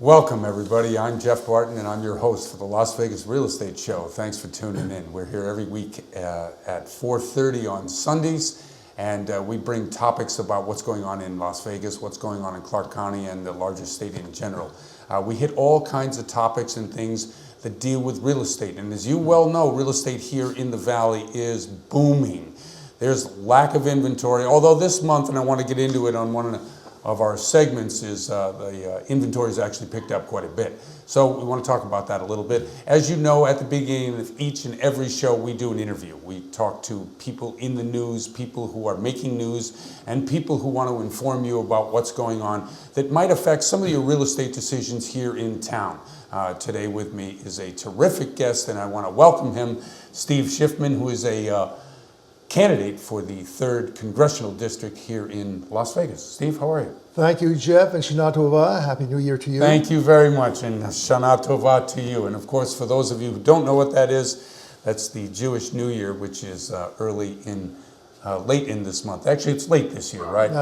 Welcome, everybody. I'm Jeff Barton, and I'm your host for the Las Vegas Real Estate Show. Thanks for tuning in. We're here every week at 4:30 on Sundays, and we bring topics about what's going on in Las Vegas, what's going on in Clark County, and the larger state in general. We hit all kinds of topics and things that deal with real estate. And as you well know, real estate here in the Valley is booming. There's lack of inventory, although this month, and I want to get into it on one of our segments, is the inventory has actually picked up quite a bit. So we want to talk about that a little bit. As you know, at the beginning of each and every show, we do an interview. We talk to people in the news, people who are making news, and people who want to inform you about what's going on that might affect some of your real estate decisions here in town. Today with me is a terrific guest, and I want to welcome him, Steve Schiffman, who is a candidate for the 3rd Congressional District here in Las Vegas. Steve, how are you? Thank you, Jeff, and Shana Tova. Happy New Year to you. Thank you very much, and Shana Tova to you. And of course, for those of you who don't know what that is, that's the Jewish New Year, which is late in this month. Actually, it's late this year, right?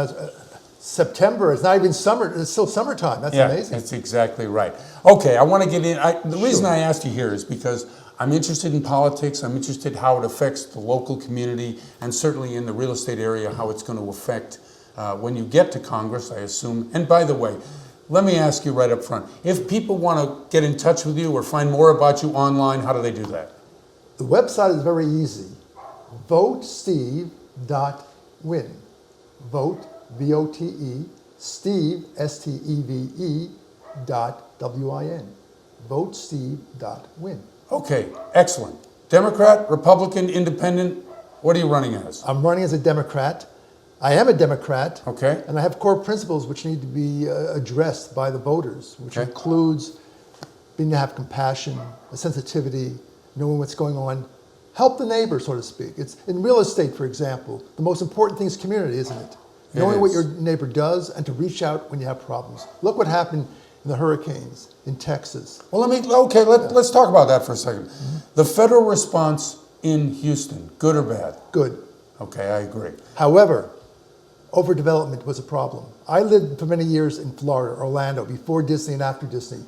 September. It's not even summer. It's still summertime. That's amazing. That's exactly right. Okay, I want to get in. The reason I asked you here is because I'm interested in politics. I'm interested how it affects the local community, and certainly in the real estate area, how it's going to affect when you get to Congress, I assume. And by the way, let me ask you right up front, if people want to get in touch with you or find more about you online, how do they do that? The website is very easy. VoteSteve.win. Vote, V-O-T-E, Steve, S-T-E-V-E, .W-I-N. VoteSteve.win. Okay, excellent. Democrat, Republican, Independent, what are you running as? I'm running as a Democrat. I am a Democrat. Okay. And I have core principles which need to be addressed by the voters, which includes being to have compassion, a sensitivity, knowing what's going on, help the neighbor, so to speak. It's in real estate, for example, the most important thing is community, isn't it? Knowing what your neighbor does and to reach out when you have problems. Look what happened in the hurricanes in Texas. Well, let's talk about that for a second. Mm-hmm. The federal response in Houston, good or bad? Good. Okay, I agree. However, overdevelopment was a problem. I lived for many years in Florida, Orlando, before Disney and after Disney.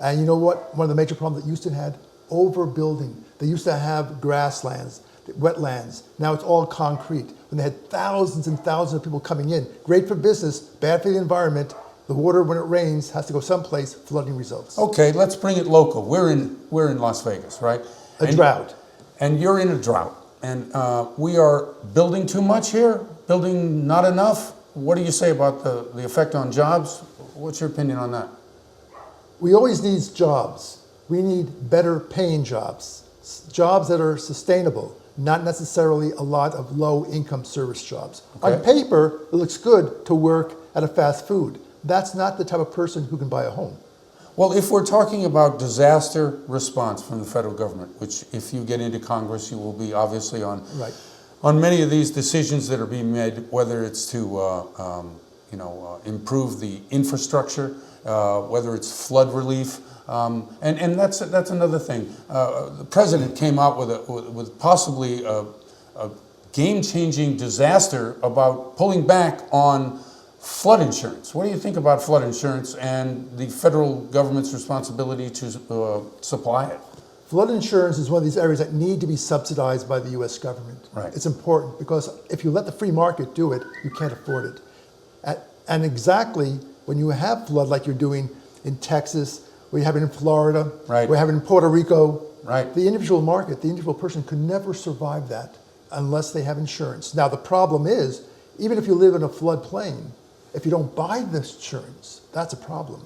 And you know what? One of the major problems that Houston had? Overbuilding. They used to have grasslands, wetlands. Now it's all concrete. When they had thousands and thousands of people coming in, great for business, bad for the environment. The water, when it rains, has to go someplace, flooding results. Okay, let's bring it local. We're in Las Vegas, right? A drought. And you're in a drought. And we are building too much here, building not enough. What do you say about the effect on jobs? What's your opinion on that? We always need jobs. We need better paying jobs. Jobs that are sustainable, not necessarily a lot of low income service jobs. Okay. On paper, it looks good to work at a fast food. That's not the type of person who can buy a home. Well, if we're talking about disaster response from the federal government, which if you get into Congress, you will be obviously on many of these decisions that are being made, whether it's to improve the infrastructure, whether it's flood relief, and that's another thing. The president came out with possibly a game-changing disaster about pulling back on flood insurance. What do you think about flood insurance and the federal government's responsibility to supply it? Flood insurance is one of these areas that need to be subsidized by the U.S. government. Right. It's important because if you let the free market do it, you can't afford it. And exactly when you have flood like you're doing in Texas, we have it in Florida, we have it in Puerto Rico, the individual market, the individual person could never survive that unless they have insurance. Now the problem is, even if you live in a floodplain, if you don't buy this insurance, that's a problem.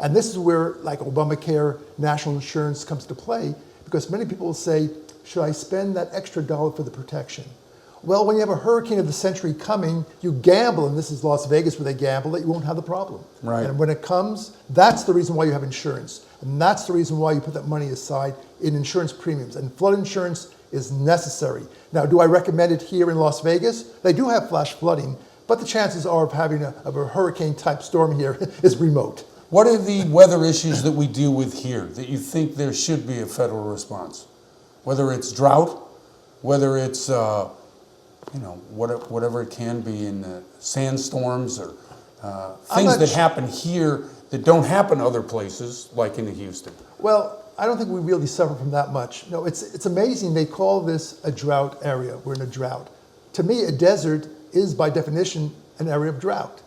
And this is where, like Obamacare, national insurance comes to play, because many people will say, should I spend that extra dollar for the protection? Well, when you have a hurricane of the century coming, you gamble, and this is Las Vegas where they gamble, that you won't have the problem. Right. And when it comes, that's the reason why you have insurance. And that's the reason why you put that money aside in insurance premiums. And flood insurance is necessary. Now, do I recommend it here in Las Vegas? They do have flash flooding, but the chances are of having a hurricane-type storm here is remote. What are the weather issues that we deal with here that you think there should be a federal response? Whether it's drought, whether it's whatever it can be in sandstorms or things that happen here that don't happen other places, like in Houston? Well, I don't think we really suffer from that much. No, it's amazing. They call this a drought area. We're in a drought. To me, a desert is by definition an area of drought.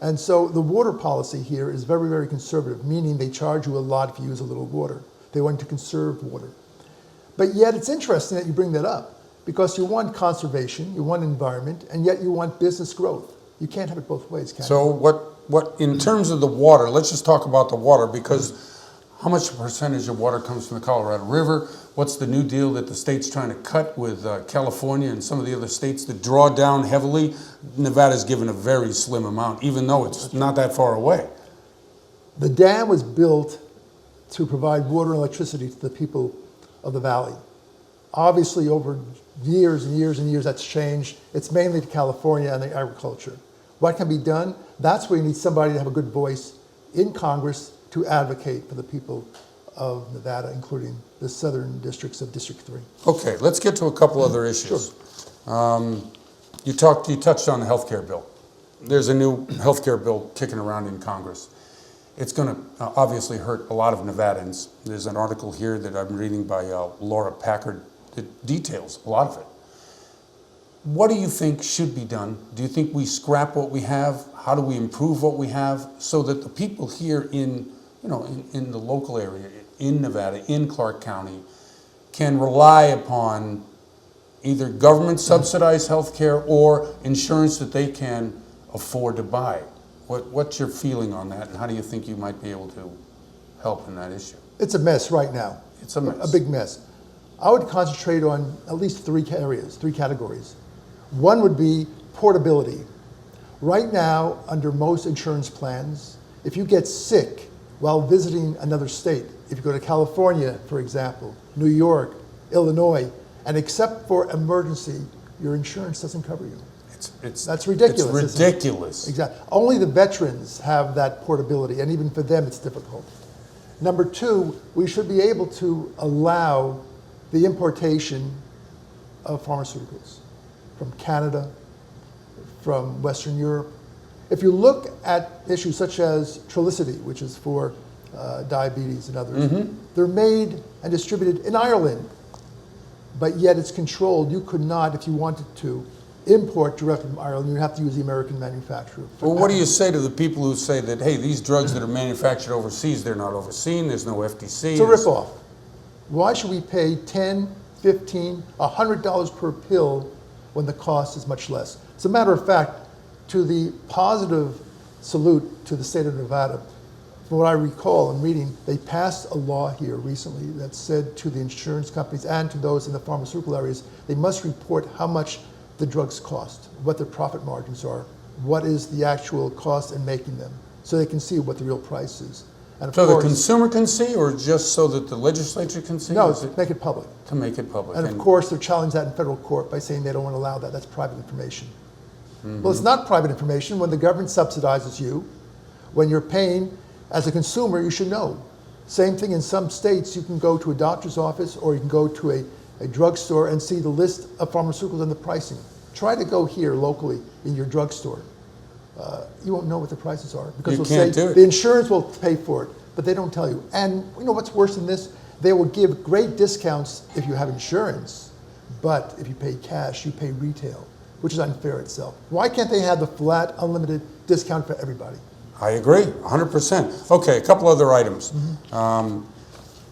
And so the water policy here is very, very conservative, meaning they charge you a lot if you use a little water. They want to conserve water. But yet it's interesting that you bring that up, because you want conservation, you want environment, and yet you want business growth. You can't have it both ways, can you? So what in terms of the water, let's just talk about the water, because how much percentage of water comes from the Colorado River? What's the new deal that the state's trying to cut with California and some of the other states that draw down heavily? Nevada's given a very slim amount, even though it's not that far away. The dam was built to provide water and electricity to the people of the valley. Obviously, over years and years and years, that's changed. It's mainly to California and the agriculture. What can be done? That's where you need somebody to have a good voice in Congress to advocate for the people of Nevada, including the southern districts of District 3. Okay, let's get to a couple other issues. Sure. You touched on the healthcare bill. There's a new healthcare bill kicking around in Congress. It's going to obviously hurt a lot of Nevadans. There's an article here that I'm reading by Laura Packard that details a lot of it. What do you think should be done? Do you think we scrap what we have? How do we improve what we have so that the people here in the local area, in Nevada, in Clark County, can rely upon either government subsidized health care or insurance that they can afford to buy? What's your feeling on that, and how do you think you might be able to help in that issue? It's a mess right now. It's a mess. A big mess. I would concentrate on at least three areas, three categories. One would be portability. Right now, under most insurance plans, if you get sick while visiting another state, if you go to California, for example, New York, Illinois, and except for emergency, your insurance doesn't cover you. That's ridiculous. It's ridiculous. Exactly. Only the veterans have that portability, and even for them, it's difficult. Number two, we should be able to allow the importation of pharmaceuticals from Canada, from Western Europe. If you look at issues such as Trulicity, which is for diabetes and others, they're made and distributed in Ireland, but yet it's controlled. You could not, if you wanted to, import directly from Ireland. You'd have to use the American manufacturer. Well, what do you say to the people who say that, hey, these drugs that are manufactured overseas, they're not overseen, there's no FTC? It's a ripoff. Why should we pay $10, $15, $100 per pill when the cost is much less? As a matter of fact, to the positive salute to the state of Nevada, from what I recall in reading, they passed a law here recently that said to the insurance companies and to those in the pharmaceutical areas, they must report how much the drugs cost, what their profit margins are, what is the actual cost in making them, so they can see what the real price is. And of so course, the consumer can see, or just so that the legislature can see? No, to make it public. To make it public. And of course, they're challenged that in federal court by saying they don't want to allow that. That's private information. Well, it's not private information. When the government subsidizes you, when you're paying, as a consumer, you should know. Same thing in some states, you can go to a doctor's office or you can go to a drugstore and see the list of pharmaceuticals and the pricing. Try to go here locally in your drugstore. You won't know what the prices are because they'll say the insurance will pay for it, but they don't tell you. And you know what's worse than this? They will give great discounts if you have insurance, but if you pay cash, you pay retail, which is unfair itself. Why can't they have the flat, unlimited discount for everybody? I agree, 100%. Okay, a couple other items.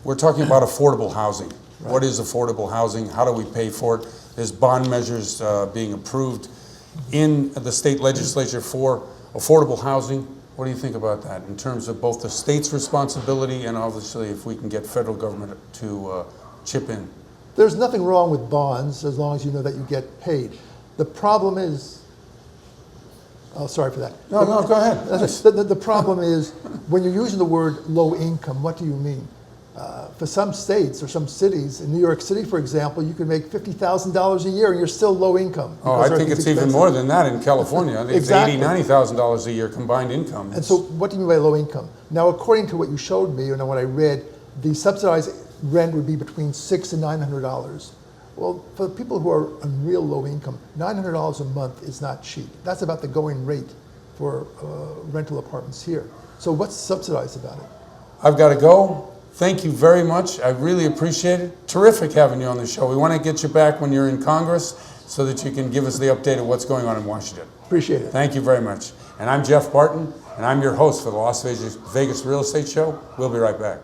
We're talking about affordable housing. Right. What is affordable housing? How do we pay for it? There's bond measures being approved in the state legislature for affordable housing. What do you think about that in terms of both the state's responsibility and obviously if we can get federal government to chip in? There's nothing wrong with bonds as long as you know that you get paid. The problem is, oh, sorry for that. No, go ahead. The problem is when you're using the word low income, what do you mean? For some states or some cities, in New York City, for example, you can make $50,000 a year and you're still low income. Oh, I think it's even more than that in California. I think exactly. It's $80,000, $90,000 a year combined income. And so what do you mean by low income? Now, according to what you showed me and what I read, the subsidized rent would be between $600 and $900. Well, for the people who are on real low income, $900 a month is not cheap. That's about the going rate for rental apartments here. So what's subsidized about it? I've got to go. Thank you very much. I really appreciate it. Terrific having you on the show. We want to get you back when you're in Congress so that you can give us the update of what's going on in Washington. Appreciate it. Thank you very much. And I'm Jeff Barton, and I'm your host for the Las Vegas Real Estate Show. We'll be right back.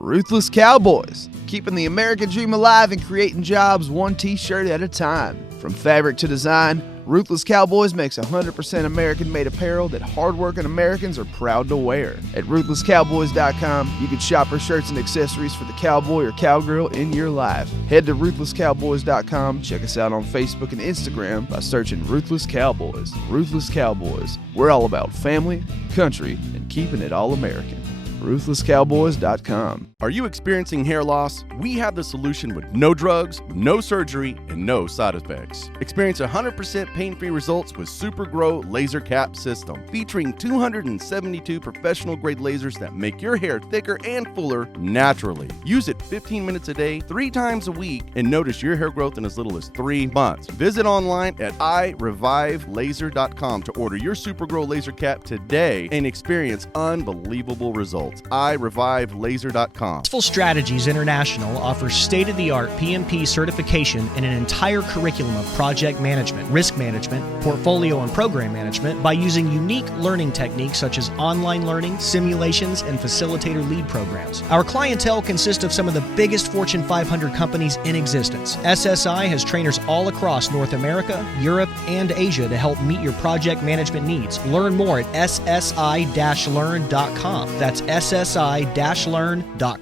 Ruthless Cowboys, keeping the American dream alive and creating jobs one t-shirt at a time. From fabric to design, Ruthless Cowboys makes 100% American-made apparel that hardworking Americans are proud to wear. At RuthlessCowboys.com, you can shop for shirts and accessories for the cowboy or cowgirl in your life. Head to RuthlessCowboys.com, check us out on Facebook and Instagram by searching Ruthless Cowboys. Ruthless Cowboys, we're all about family, country, and keeping it all American. RuthlessCowboys.com. Are you experiencing hair loss? We have the solution with no drugs, no surgery, and no side effects. Experience 100% pain-free results with Super Grow Laser Cap System, featuring 272 professional-grade lasers that make your hair thicker and fuller naturally. Use it 15 minutes a day, 3 times a week, and notice your hair growth in as little as 3 months. Visit online at irevivelaser.com to order your Super Grow Laser Cap today and experience unbelievable results. irevivelaser.com. Successful Strategies International offers state-of-the-art PMP certification and an entire curriculum of project management, risk management, portfolio and program management by using unique learning techniques such as online learning, simulations, and facilitator lead programs. Our clientele consists of some of the biggest Fortune 500 companies in existence. SSI has trainers all across North America, Europe, and Asia to help meet your project management needs. Learn more at ssi-learn.com. That's ssi-learn.com.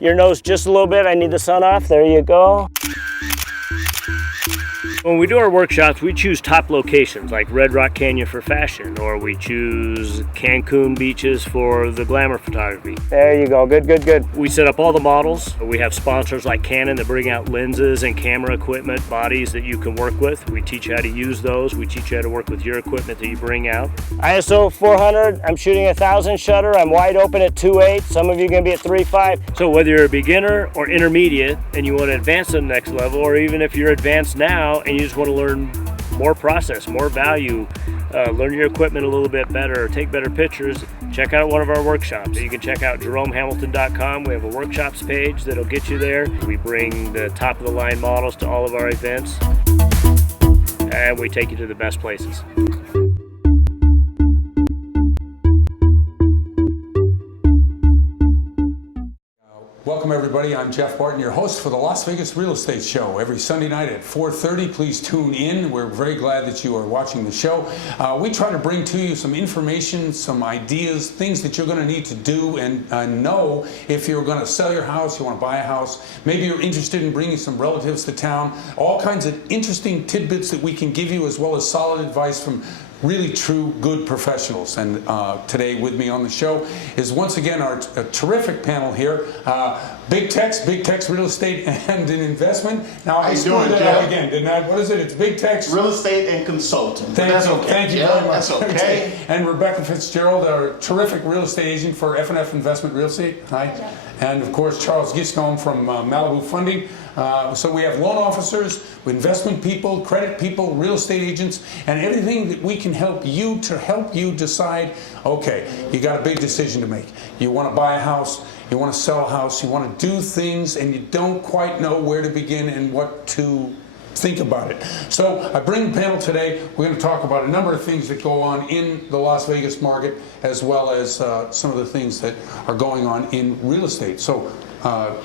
Your nose just a little bit. I need the sun off. There you go. When we do our workshops, we choose top locations like Red Rock Canyon for fashion, or we choose Cancun beaches for the glamour photography. There you go. Good, good, good. We set up all the models. We have sponsors like Canon that bring out lenses and camera equipment, bodies that you can work with. We teach you how to use those. We teach you how to work with your equipment that you bring out. ISO 400, I'm shooting 1,000 shutter. I'm wide open at 2.8. Some of you are going to be at 3.5. So whether you're a beginner or intermediate and you want to advance to the next level, or even if you're advanced now and you just want to learn more process, more value, learn your equipment a little bit better, take better pictures, check out one of our workshops. You can check out JeromeHamilton.com. We have a workshops page that'll get you there. We bring the top of the line models to all of our events, and we take you to the best places. Welcome everybody, I'm Jeff Barton, your host for the Las Vegas Real Estate Show. Every Sunday night at 4:30, please tune in. We're very glad that you are watching the show. We try to bring to you some information, some ideas, things that you're going to need to do and know if you're going to sell your house, you want to buy a house, maybe you're interested in bringing some relatives to town, all kinds of interesting tidbits that we can give you, as well as solid advice from really true good professionals. And today with me on the show is once again our terrific panel here, Big Tex Real Estate and an Investment. Now I screwed it up again, didn't I? What is it? It's Big Tex Real Estate and Consultant. Thank you very much. That's okay. And Rebecca Fitzgerald, our terrific real estate agent for F&F Investment Real Estate. Hi. And of course Charles Giscombe from Malibu Funding. So we have loan officers, investment people, credit people, real estate agents, and everything that we can help you to help you decide, okay, you got a big decision to make. You want to buy a house, you want to sell a house, you want to do things, and you don't quite know where to begin and what to think about it. So I bring the panel today. We're going to talk about a number of things that go on in the Las Vegas market, as well as some of the things that are going on in real estate. So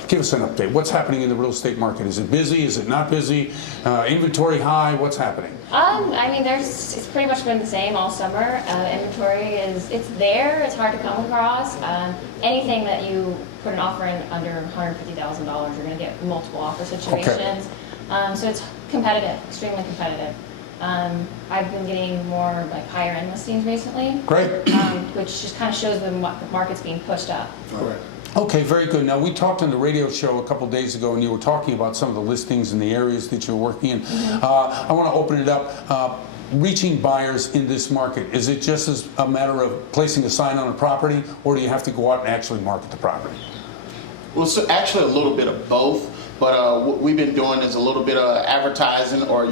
give us an update. What's happening in the real estate market? Is it busy? Is it not busy? Inventory high? What's happening? I mean, it's pretty much been the same all summer. Inventory it's there. It's hard to come across. Anything that you put an offer in under $150,000, you're going to get multiple offer situations. Okay. So it's competitive, extremely competitive. I've been getting more like higher end listings recently. Great. Which just kind of shows the market's being pushed up. All right. Okay, very good. Now, we talked on the radio show a couple days ago, and you were talking about some of the listings in the areas that you're working in. Mm-hmm. I want to open it up. Reaching buyers in this market, is it just as a matter of placing a sign on a property, or do you have to go out and actually market the property? Well, so actually a little bit of both. But what we've been doing is a little bit of advertising, or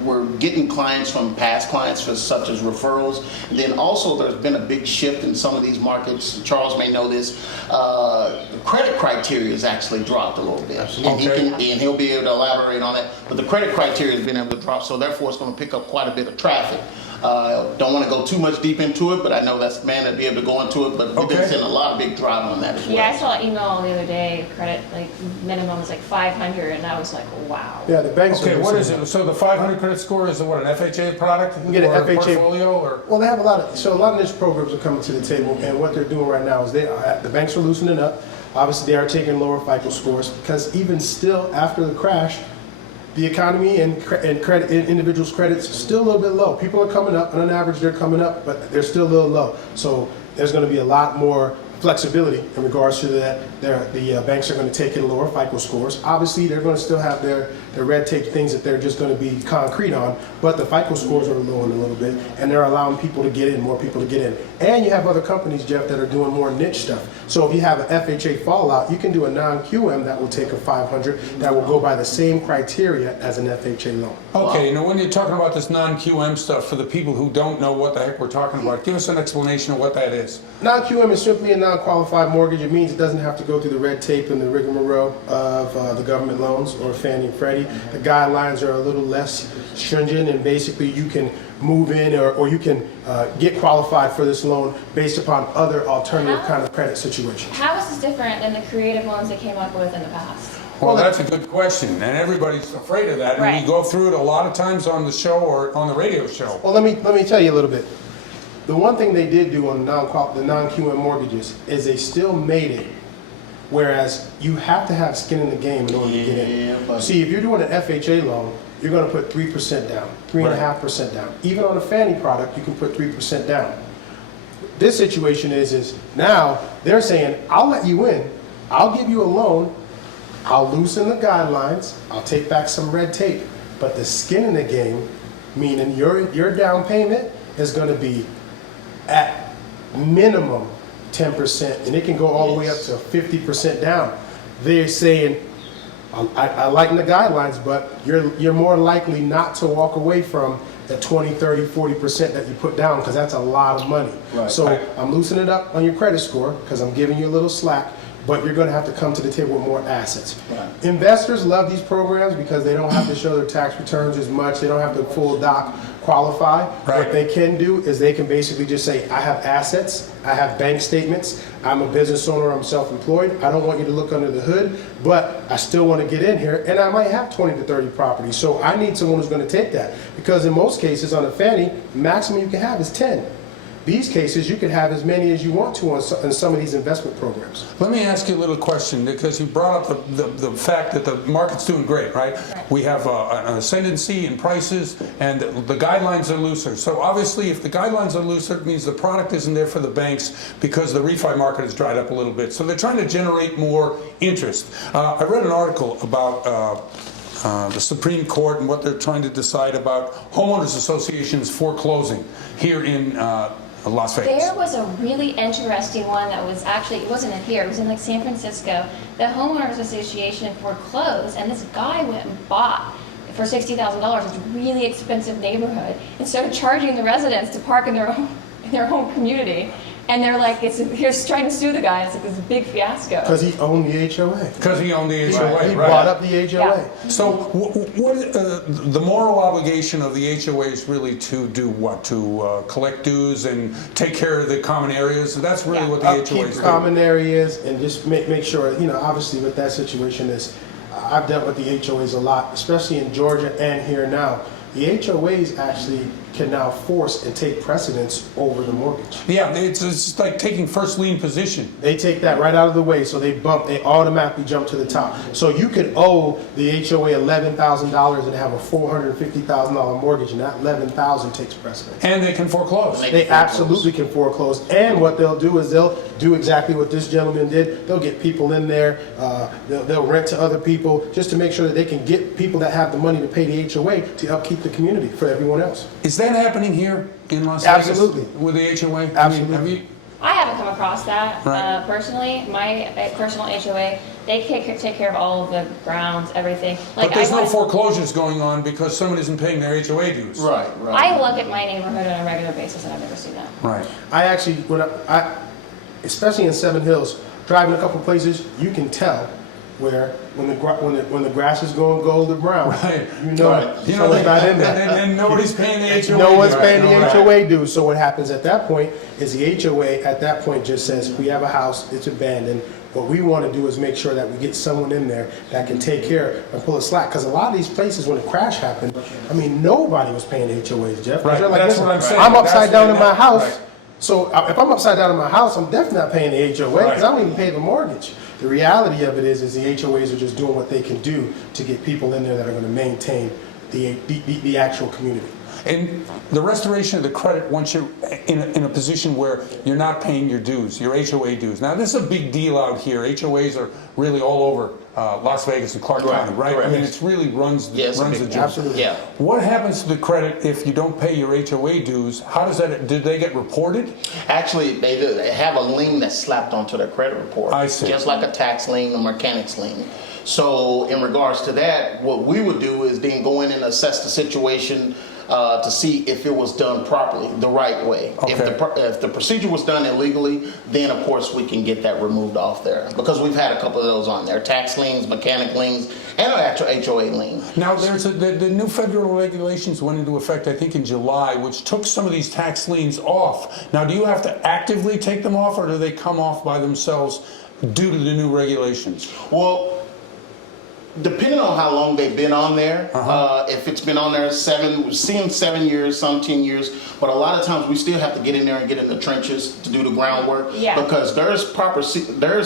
we're getting clients from past clients, such as referrals. And then also there's been a big shift in some of these markets. Charles may know this. The credit criteria has actually dropped a little bit. And he'll be able to elaborate on it. But the credit criteria has been able to drop, so therefore it's going to pick up quite a bit of traffic. Don't want to go too much deep into it, but I know that's man to be able to go into it. But we've been seeing a lot of big drive on that as well. Yeah, I saw an email the other day, credit, like, minimum is like 500, and I was like, wow. Yeah, the banks. Okay, what is it? So the 500 credit score is what, an FHA product? You can get an or FHA portfolio, or? Well, they have a lot of niche programs are coming to the table, and what they're doing right now is the banks are loosening up. Obviously, they are taking lower FICO scores because even still after the crash, the economy and credit, individuals' credits are still a little bit low. People are coming up, and on average, they're coming up, but they're still a little low. So there's going to be a lot more flexibility in regards to that. The banks are going to take in lower FICO scores. Obviously, they're going to still have their red tape things that they're just going to be concrete on, but the FICO scores are lowering a little bit, and they're allowing people to get in, more people to get in. And you have other companies, Jeff, that are doing more niche stuff. So if you have an FHA fallout, you can do a non-QM that will take a 500 that will go by the same criteria as an FHA loan. Okay, now when you're talking about this non-QM stuff, for the people who don't know what the heck we're talking about, give us an explanation of what that is. Non-QM is simply a non-qualified mortgage. It means it doesn't have to go through the red tape and the rigmarole of the government loans or Fannie and Freddie. The guidelines are a little less stringent, and basically you can move in or you can get qualified for this loan based upon other alternative kind of credit situations. How is this different than the creative loans they came up with in the past? Well, that's a good question, and everybody's afraid of that, and Right. we go through it a lot of times on the show or on the radio show. Well, let me tell you a little bit. The one thing they did do on the non-QM mortgages is they still made it whereas you have to have skin in the game in order to get in. See, if you're doing an FHA loan, you're going to put 3% down, 3.5% down. Even on a Fannie product, you can put 3% down. This situation is now they're saying, I'll let you in, I'll give you a loan, I'll loosen the guidelines, I'll take back some red tape, but the skin in the game, meaning your down payment is going to be at minimum 10%, and it can go all the way up to 50% down. They're saying, I lighten the guidelines, but you're more likely not to walk away from the 20, 30, 40% that you put down, because that's a lot of money. Right. So I'm loosening it up on your credit score because I'm giving you a little slack, but you're going to have to come to the table with more assets. Right. Investors love these programs because they don't have to show their tax returns as much. They don't have to full doc qualify. Right. What they can do is they can basically just say, I have assets, I have bank statements, I'm a business owner, I'm self-employed, I don't want you to look under the hood, but I still want to get in here, and I might have 20 to 30 properties, so I need someone who's going to take that. Because in most cases on a Fannie, maximum you can have is 10. These cases, you can have as many as you want to on some of these investment programs. Let me ask you a little question, because you brought up the fact that the market's doing great, right? We have an ascendancy in prices, and the guidelines are looser. So obviously, if the guidelines are looser, it means the product isn't there for the banks because the refi market has dried up a little bit. So they're trying to generate more interest. I read an article about the Supreme Court and what they're trying to decide about homeowners associations foreclosing here in Las Vegas. There was a really interesting one that was actually, it wasn't in here, it was in like San Francisco. The homeowners association foreclosed, and this guy went and bought for $60,000. It's a really expensive neighborhood, and started charging the residents to park in their home community. And they're like, here's trying to sue the guy. It's like this big fiasco. Because he owned the HOA. Because he owned the HOA, He bought up the HOA. Yeah. So what the moral obligation of the HOA is really to do what? To collect dues and take care of the common areas? And that's really what the HOA is doing. Common areas and just make sure, obviously with that situation is, I've dealt with the HOAs a lot, especially in Georgia and here now. The HOAs actually can now force and take precedence over the mortgage. Yeah, it's like taking first lien position. They take that right out of the way, so they automatically jump to the top. So you could owe the HOA $11,000 and have a $450,000 mortgage, and that $11,000 takes precedence. And they can foreclose. They absolutely can foreclose. And what they'll do is they'll do exactly what this gentleman did. They'll get people in there. They'll rent to other people just to make sure that they can get people that have the money to pay the HOA to upkeep the community for everyone else. Is that happening here in Las Absolutely. Vegas with the HOA? Absolutely. I haven't come across that Right. personally. My personal HOA, they take care of all of the grounds, everything. Like But there's no went- foreclosures going on because someone isn't paying their HOA dues. Right, right. I look at my neighborhood on a regular basis, and I've never seen that. Right. I actually, especially in Seven Hills, driving a couple places, you can tell where when the grass is going golden brown, Right. you know, Right. You know, someone's not in there. and nobody's paying the HOA. No one's dues. paying the Right. HOA dues. So what happens at that point is the HOA at that point just says, we have a house, it's abandoned. What we want to do is make sure that we get someone in there that can take care and pull a slack. Because a lot of these places, when the crash happened, I mean, nobody was paying the HOAs, Jeff. 'Cause Right. they're like, That's listen, what I'm saying. I'm upside That's down what- in my house. right. So if I'm upside down in my house, I'm definitely not paying the HOA because I don't even pay the mortgage. The reality of it is the HOAs are just doing what they can do to get people in there that are going to maintain the actual community. And the restoration of the credit once you're in a position where you're not paying your dues, your HOA dues. Now, this is a big deal out here. HOAs are really all over Las Vegas and Clark County, right? I mean, it really runs the Yes, runs the job. Absolutely. Yeah. What happens to the credit if you don't pay your HOA dues? How does that? Did they get reported? Actually, they do. They have a lien that's slapped onto their credit report. I see. Just like a tax lien, a mechanic's lien. So in regards to that, what we would do is then go in and assess the situation to see if it was done properly, the right way. Okay. If the procedure was done illegally, then of course we can get that removed off there. Because we've had a couple of those on there. Tax liens, mechanic liens, and an actual HOA lien. Now, there's the new federal regulations went into effect, I think, in July, which took some of these tax liens off. Now, do you have to actively take them off, or do they come off by themselves due to the new regulations? Well, depending on how long they've been on there, if it's been on there 7 years, some 10 years, but a lot of times we still have to get in there and get in the trenches to do the groundwork. Yeah. Because there's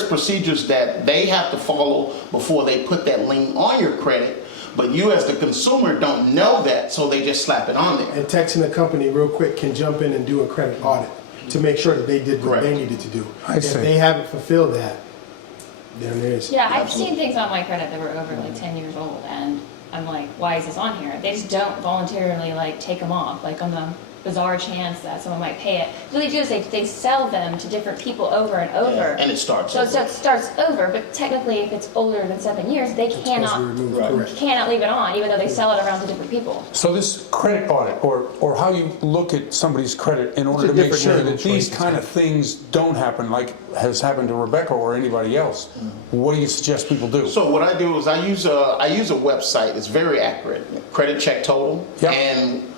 procedures that they have to follow before they put that lien on your credit. But you as the consumer don't know that, so they just slap it on there. And texting the company real quick can jump in and do a credit audit to make sure that they did what they needed to do. I If see. they haven't fulfilled that, then there is. Yeah, I've seen things on my credit that were over like 10 years old, and I'm like, why is this on here? They just don't voluntarily like take them off, like on the bizarre chance that someone might pay it. What they do is they sell them to different people over and over. Yeah, and it starts So over. it starts over, but technically if it's older than 7 years, they Supposed to be removed, correct. cannot leave it on, even though they sell it around to different people. So this credit audit, or how you look at somebody's credit in order a to make different sure naming that these choice. kind of things don't happen, like has happened to Rebecca or anybody else, what do you suggest people do? So what I do is I use a website. It's very accurate. Credit Check Total. Yep. And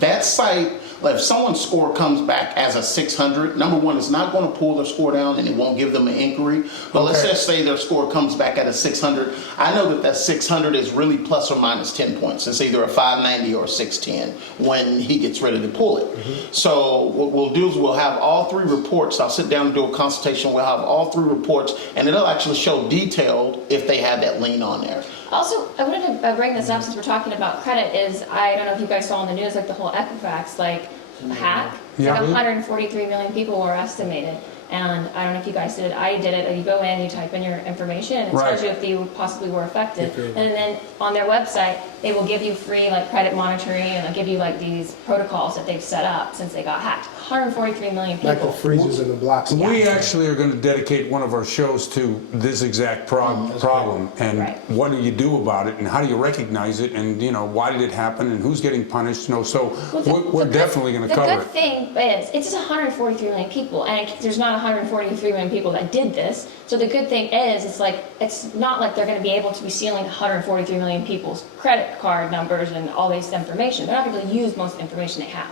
that site, like if someone's score comes back as a 600, number one, it's not going to pull their score down and it won't give them an inquiry. But let's Okay. just say their score comes back at a 600. I know that that 600 is really plus or minus 10 points. It's either a 590 or a 610 when he gets ready to pull it. So what we'll do is we'll have all three reports. I'll sit down and do a consultation. We'll have all three reports and it'll actually show detailed if they have that lien on there. Also, I wanted to bring this up since we're talking about credit is, I don't know if you guys saw in the news, like the whole Equifax, like hack. Yeah. Like 143 million people were estimated. And I don't know if you guys did it. I did it. You go in, you type in your information, and it Right. tells you if you possibly were affected. And then on their website, they will give you free like credit monitoring, and they'll give you like these protocols that they've set up since they got hacked. 143 million Like the people. freezers and the blocks. We actually are going to dedicate one of our shows to this exact problem and Right. what do you do about it and how do you recognize it and why did it happen and who's getting punished. So Well, we're the definitely going to cover The it. good thing is, it's just 143 million people, and there's not 143 million people that did this. So the good thing is, it's not like they're going to be able to be stealing 143 million people's credit card numbers and all this information. They're not going to use most of the information they have.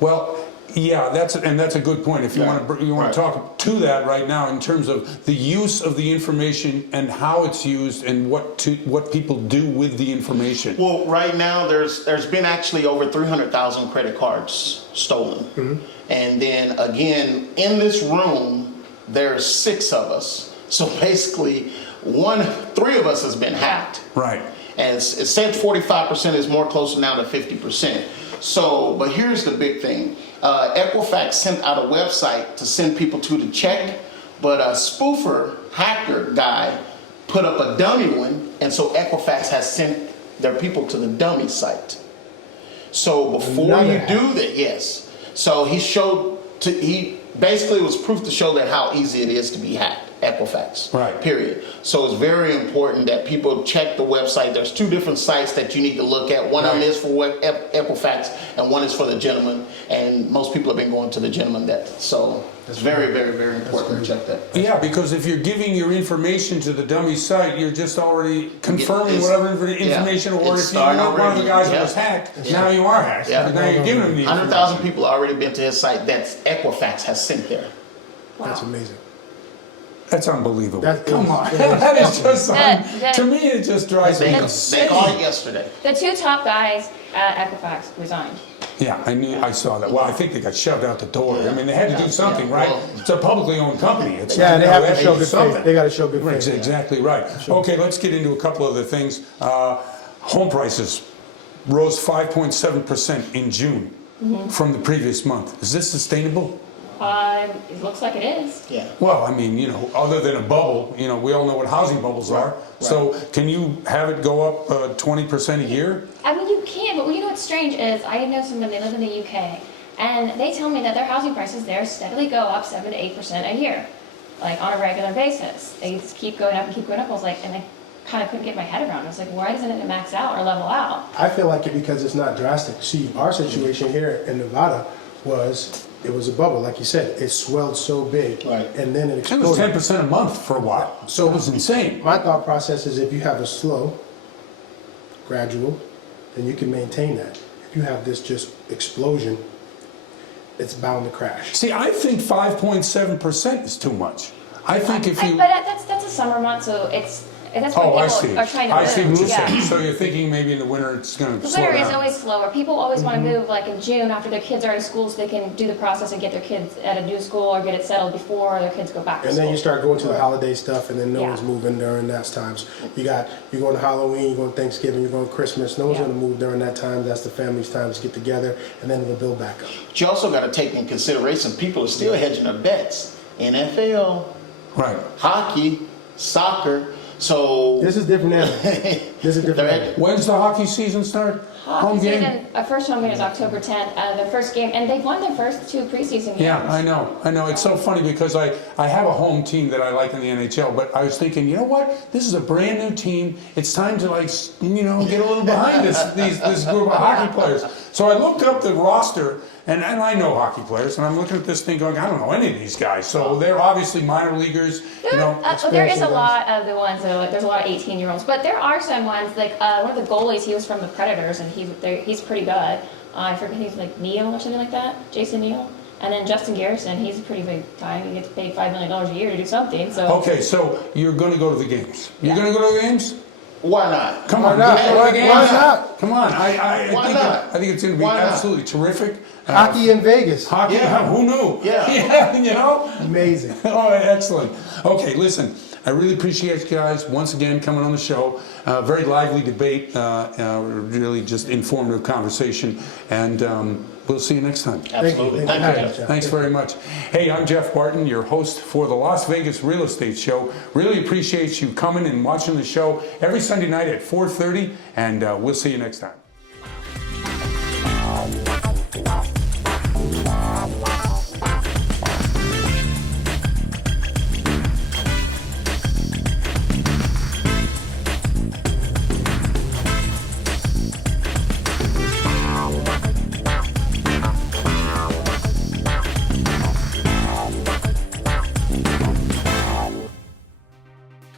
Well, yeah, that's a good point. If you want to talk to that right now in terms of the use of the information and how it's used and what people do with the information. Well, right now there's been actually over 300,000 credit cards stolen. And then again, in this room, there's 6 of us. So basically, 3 of us has been hacked. Right. And it said 45% is more closer now to 50%. So, but here's the big thing. Equifax sent out a website to send people to check, but a spoofer hacker guy put up a dummy one, and so Equifax has sent their people to the dummy site. So before Another you hack. do that, yes. So he basically it was proof to show that how easy it is to be hacked. Equifax. Right. Period. So it's very important that people check the website. There's 2 different sites that you need to look at. One of them is for Equifax, and one is for the gentleman. And most people have been going to the gentleman. So it's very, very, very important to check that. Yeah, because if you're giving your information to the dummy site, you're just already confirming whatever information, or if you were one of the guys that was hacked, now you are hacked. Yeah. Now you're giving them the 100,000 people have already been to his site that Equifax has sent there. Wow. That's amazing. That's unbelievable. Come on. That is just, to me, it just drives me They insane. called it yesterday. The 2 top guys at Equifax resigned. Yeah, I saw that. Well, I think they got shoved out the door. I mean, they had to do something, right? It's a publicly owned company. It's, Yeah, they have to show do good something. faith. They got to show good Right, faith. exactly right. Okay, let's get into a couple other things. Home prices rose 5.7% in June from the previous month. Is this sustainable? It looks like it is. Yeah. Well, I mean, other than a bubble, we all know what housing bubbles are. So can you have it go up 20% a year? I mean, you can, but what's strange is I know someone, they live in the UK, and they tell me that their housing prices there steadily go up 7 to 8% a year, like on a regular basis. They just keep going up and keep going up. I was like, and I kind of couldn't get my head around it. I was like, why doesn't it max out or level out? I feel like it because it's not drastic. See, our situation here in Nevada it was a bubble, like you said. It swelled so big, Right. and then it It was exploded. 10% a month for a while. So it was insane. My thought process is if you have a slow, gradual, then you can maintain that. If you have this just explosion, it's bound to crash. See, I think 5.7% is too much. I think if you... But that's a summer month, so that's what Oh, I people see. are trying to I see what you're yeah. saying. So you're thinking maybe in the winter it's going to The slow winter is down. always slower. People always want to move like in June after their kids are out of school so they can do the process and get their kids at a new school or get it settled before their kids go back to And school. then you start going to the holiday stuff, and then no Yeah. one's moving during that times. You're going to Halloween, you're going to Thanksgiving, you're going to Christmas. No one's Yeah. going to move during that time. That's the family's time to get together, and then it'll build back up. But you also got to take in consideration people are still hedging their bets. NFL, Right. hockey, soccer. So This is different animal. This is different They're- animal. When's the hockey season start? Home game? Season, first home game is October 10th. Their first game, and they've won their first 2 preseason games. Yeah, I know. It's so funny because I have a home team that I like in the NHL, but I was thinking, you know what? This is a brand new team. It's time to get a little behind this group of hockey players. So I looked up the roster, and I know hockey players, and I'm looking at this thing going, I don't know any of these guys. So they're obviously minor leaguers. There is a lot of the ones that are there's a lot of 18-year-olds, but there are some ones like one of the goalies. He was from the Predators, and he's pretty good. I forget, he's like Neal or something like that, Jason Neal. And then Justin Garrison, he's a pretty big guy. He gets paid $5 million a year to do something. So Okay, so you're going to go to the games. You're going to go to the games? why not? Come on, not? go to the games. Why not? Come on, I Why think not? I think it's going to be Why not? absolutely terrific. Hockey in Vegas. Hockey, Yeah. who knew? Yeah. Amazing. Oh, excellent. Okay, listen, I really appreciate you guys once again coming on the show. Very lively debate, really just informative conversation, and we'll see you next time. Absolutely. Thank you. Thank you. Jeff. Thanks very much. Hey, I'm Jeff Barton, your host for the Las Vegas Real Estate Show. Really appreciate you coming and watching the show every Sunday night at 4:30, and we'll see you next time.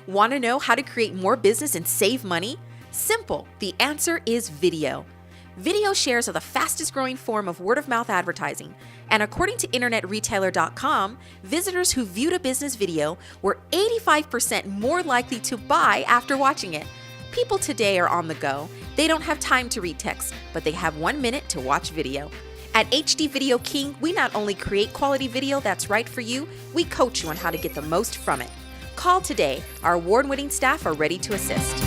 Want to know how to create more business and save money? Simple. The answer is video. Video shares are the fastest growing form of word-of-mouth advertising, and according to InternetRetailer.com, visitors who viewed a business video were 85% more likely to buy after watching it. People today are on the go. They don't have time to read text, but they have 1 minute to watch video. At HD Video King, we not only create quality video that's right for you, we coach you on how to get the most from it. Call today. Our award-winning staff are ready to assist.